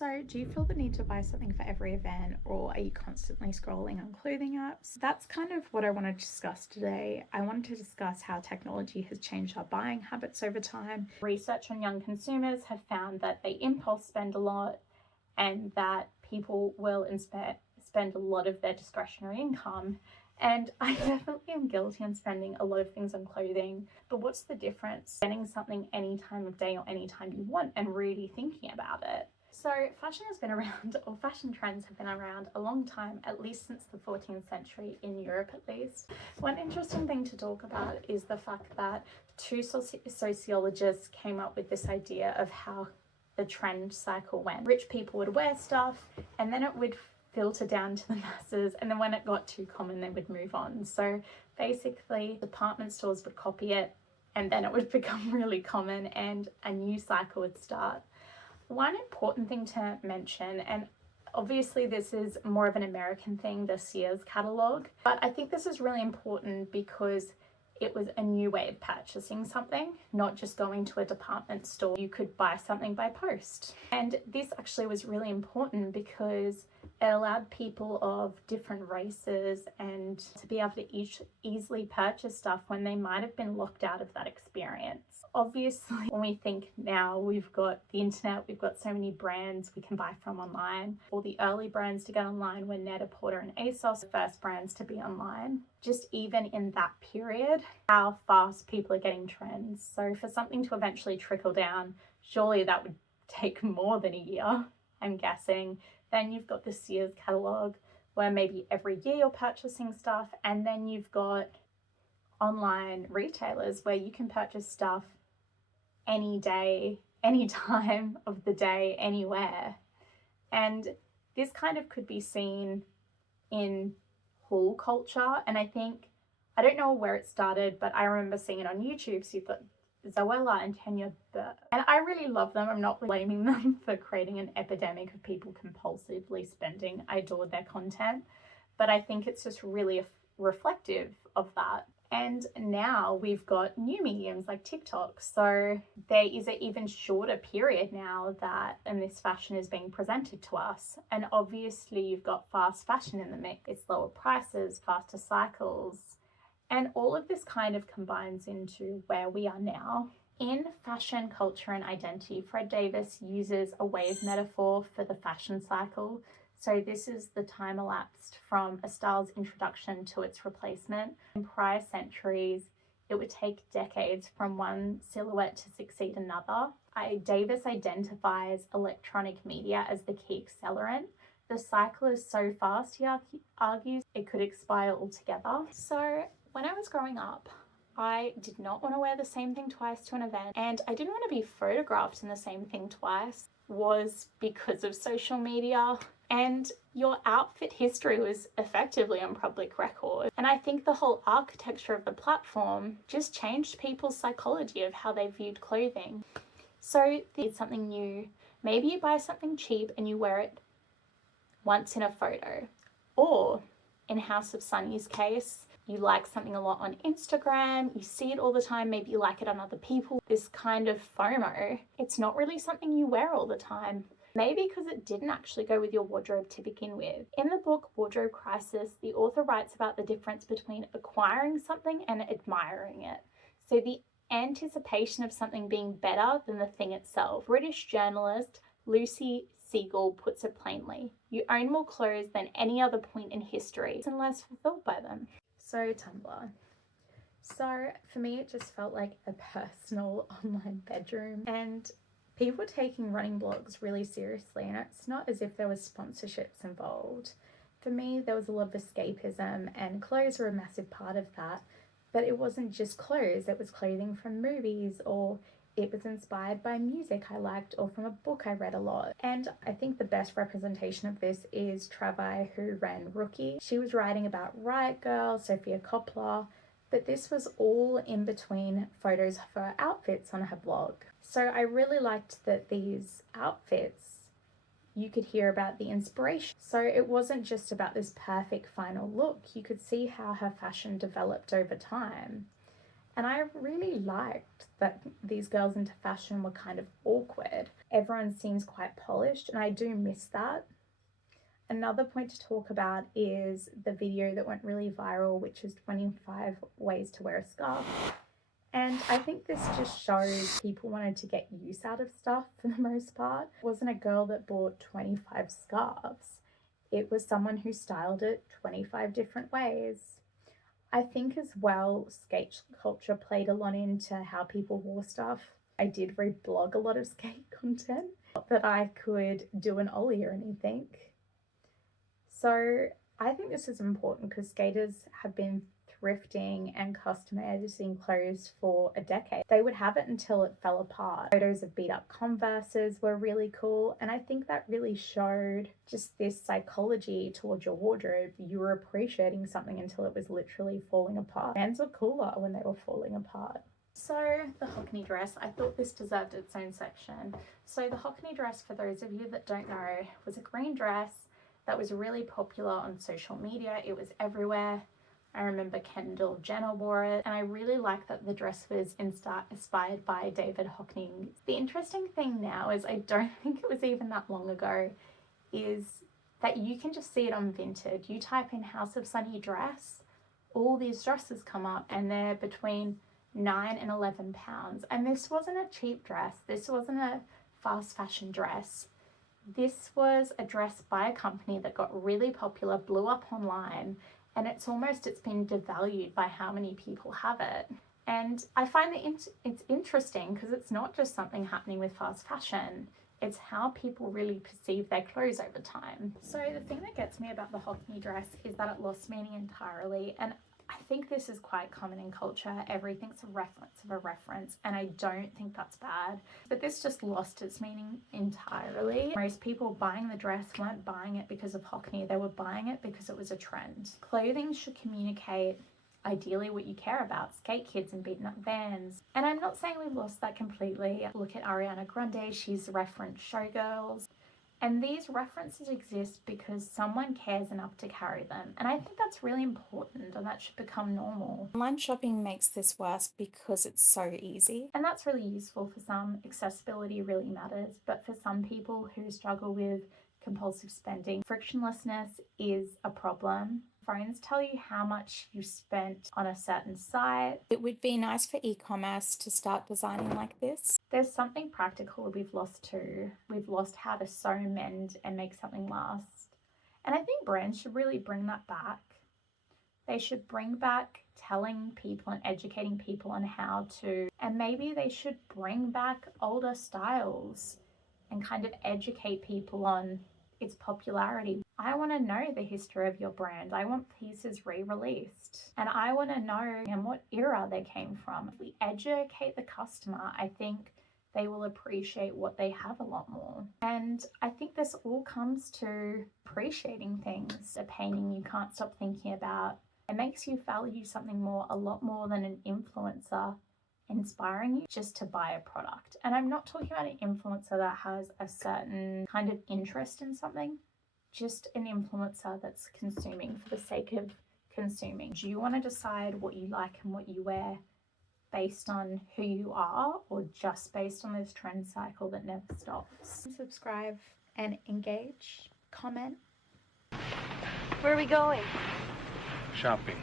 So, do you feel the need to buy something for every event, or are you constantly scrolling on clothing apps? That's kind of what I want to discuss today. I wanted to discuss how technology has changed our buying habits over time. Research on young consumers have found that they impulse spend a lot and that people will spend a lot of their discretionary income. And I definitely am guilty on spending a lot of things on clothing, but what's the difference? Getting something any time of day or any time you want and really thinking about it. So fashion has been around, or fashion trends have been around a long time, at least since the 14th century in Europe at least. One interesting thing to talk about is the fact that two sociologists came up with this idea of how the trend cycle went. Rich people would wear stuff and then it would filter down to the masses, and then when it got too common they would move on. So basically department stores would copy it and then it would become really common and a new cycle would start. One important thing to mention, and obviously this is more of an American thing, the Sears catalog, but I think this is really important because it was a new way of purchasing something, not just going to a department store. You could buy something by post. And this actually was really important because it allowed people of different races and to be able to easily purchase stuff when they might have been locked out of that experience. Obviously, when we think now, we've got the internet, we've got so many brands we can buy from online. All the early brands to get online were Net-a-Porter and ASOS, the first brands to be online. Just even in that period, how fast people are getting trends. So for something to eventually trickle down, surely that would take more than a year, I'm guessing. Then you've got the Sears catalog where maybe every year you're purchasing stuff, and then you've got online retailers where you can purchase stuff any day, any time of the day, anywhere. And this kind of could be seen in haul culture, and I don't know where it started, but I remember seeing it on YouTube. So you've got Zoella and Tanya Burr, and I really love them. I'm not blaming them for creating an epidemic of people compulsively spending. I adored their content, but I think it's just really reflective of that. And now we've got new mediums like TikTok. So there is an even shorter period now and this fashion is being presented to us. And obviously you've got fast fashion in the mix. It's lower prices, faster cycles. And all of this kind of combines into where we are now. In fashion, culture and identity, Fred Davis uses a wave metaphor for the fashion cycle. So this is the time elapsed from a style's introduction to its replacement. In prior centuries, it would take decades from one silhouette to succeed another. Davis identifies electronic media as the key accelerant. The cycle is so fast, he argues, it could expire altogether. So when I was growing up, I did not want to wear the same thing twice to an event, and I didn't want to be photographed in the same thing twice. Was because of social media, and your outfit history was effectively on public record. And I think the whole architecture of the platform just changed people's psychology of how they viewed clothing. So it's something new. Maybe you buy something cheap and you wear it once in a photo, or in House of Sunny's case, you like something a lot on Instagram, you see it all the time, maybe you like it on other people. This kind of FOMO, it's not really something you wear all the time. Maybe because it didn't actually go with your wardrobe to begin with. In the book Wardrobe Crisis, the author writes about the difference between acquiring something and admiring it. So the anticipation of something being better than the thing itself. British journalist Lucy Siegle puts it plainly: you own more clothes than any other point in history and less fulfilled by them. So Tumblr. So for me, it just felt like a personal online bedroom, and people were taking running blogs really seriously, and it's not as if there was sponsorships involved. For me, there was a lot of escapism, and clothes were a massive part of that. But it wasn't just clothes, it was clothing from movies, or it was inspired by music I liked, or from a book I read a lot. And I think the best representation of this is Travi, who ran Rookie. She was writing about Riot Girl, Sophia Coppola, but this was all in between photos of her outfits on her blog. So I really liked that these outfits, you could hear about the inspiration. So it wasn't just about this perfect final look. You could see how her fashion developed over time. And I really liked that these girls into fashion were kind of awkward. Everyone seems quite polished, and I do miss that. Another point to talk about is the video that went really viral, which is 25 ways to wear a scarf. And I think this just shows people wanted to get use out of stuff for the most part. It wasn't a girl that bought 25 scarves. It was someone who styled it 25 different ways. I think as well, skate culture played a lot into how people wore stuff. I did reblog a lot of skate content. Not that I could do an ollie or anything. So I think this is important because skaters have been thrifting and customizing clothes for a decade. They would have it until it fell apart. Photos of beat up Converses were really cool, and I think that really showed just this psychology towards your wardrobe. You were appreciating something until it was literally falling apart. Bands were cooler when they were falling apart. So the Hockney dress, I thought this deserved its own section. So the Hockney dress, for those of you that don't know, was a green dress that was really popular on social media. It was everywhere. I remember Kendall Jenner wore it, and I really like that the dress was inspired by David Hockney. The interesting thing now is I don't think it was even that long ago, is that you can just see it on Vinted. You type in House of Sunny dress, all these dresses come up, and they're between £9 and £11. And this wasn't a cheap dress. This wasn't a fast fashion dress. This was a dress by a company that got really popular, blew up online, and it's been devalued by how many people have it. And I find that it's interesting because it's not just something happening with fast fashion, it's how people really perceive their clothes over time. So the thing that gets me about the Hockney dress is that it lost meaning entirely, and I think this is quite common in culture. Everything's a reference of a reference, and I don't think that's bad. But this just lost its meaning entirely. Most people buying the dress weren't buying it because of Hockney. They were buying it because it was a trend. Clothing should communicate ideally what you care about, skate kids and beaten up Vans. And I'm not saying we've lost that completely. Look at Ariana Grande, she's referenced showgirls. And these references exist because someone cares enough to carry them. And I think that's really important, and that should become normal. Online shopping makes this worse because it's so easy. And that's really useful for some. Accessibility really matters. But for some people who struggle with compulsive spending, frictionlessness is a problem. Phones tell you how much you spent on a certain site. It would be nice for e-commerce to start designing like this. There's something practical we've lost too. We've lost how to sew, mend, and make something last. And I think brands should really bring that back. They should bring back telling people and educating people on how to, and maybe they should bring back older styles and kind of educate people on its popularity. I want to know the history of your brand. I want pieces re-released, and I want to know in what era they came from. If we educate the customer, I think they will appreciate what they have a lot more. And I think this all comes to appreciating things. A painting you can't stop thinking about. It makes you value something more, a lot more than an influencer inspiring you just to buy a product. And I'm not talking about an influencer that has a certain kind of interest in something, just an influencer that's consuming for the sake of consuming. Do you want to decide what you like and what you wear based on who you are, or just based on this trend cycle that never stops? Subscribe and engage, comment. Where are we going? Shopping.